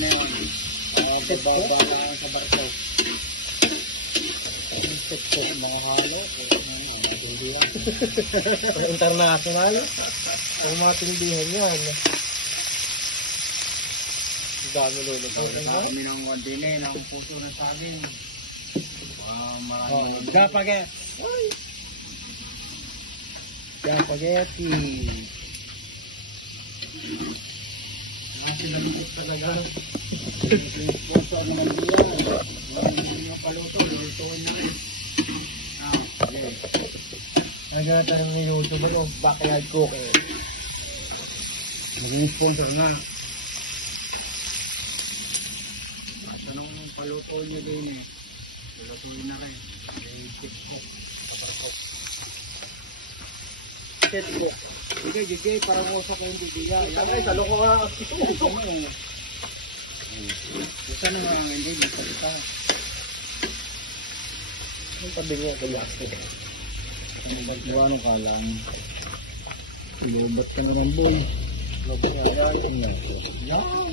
na yun. Bababa lang sa barko. Ang mga halo. International. Ang mga tindihan yan. Ang dami lulog. Kami ng wadine, ng puso ng saging. Spaghetti. Spaghetti. Sinalungkot talaga. Sponsor naman diyan. Hindi nyo paluto, lutuin na rin. Okay. Nagkatalang ni YouTube yung backyard cooker. Naging sponsor na. Tanong paluto nyo din eh. Lutuin na rin. Tikpok. Sige, parang usok yung bibigay. Ay, talo ko nga. Usok mo. Gusto na nga, hindi kita. Ang pabingo ko yate. Ano ka lang? Lubat ka naman doon. Lubat ka yan. Yan.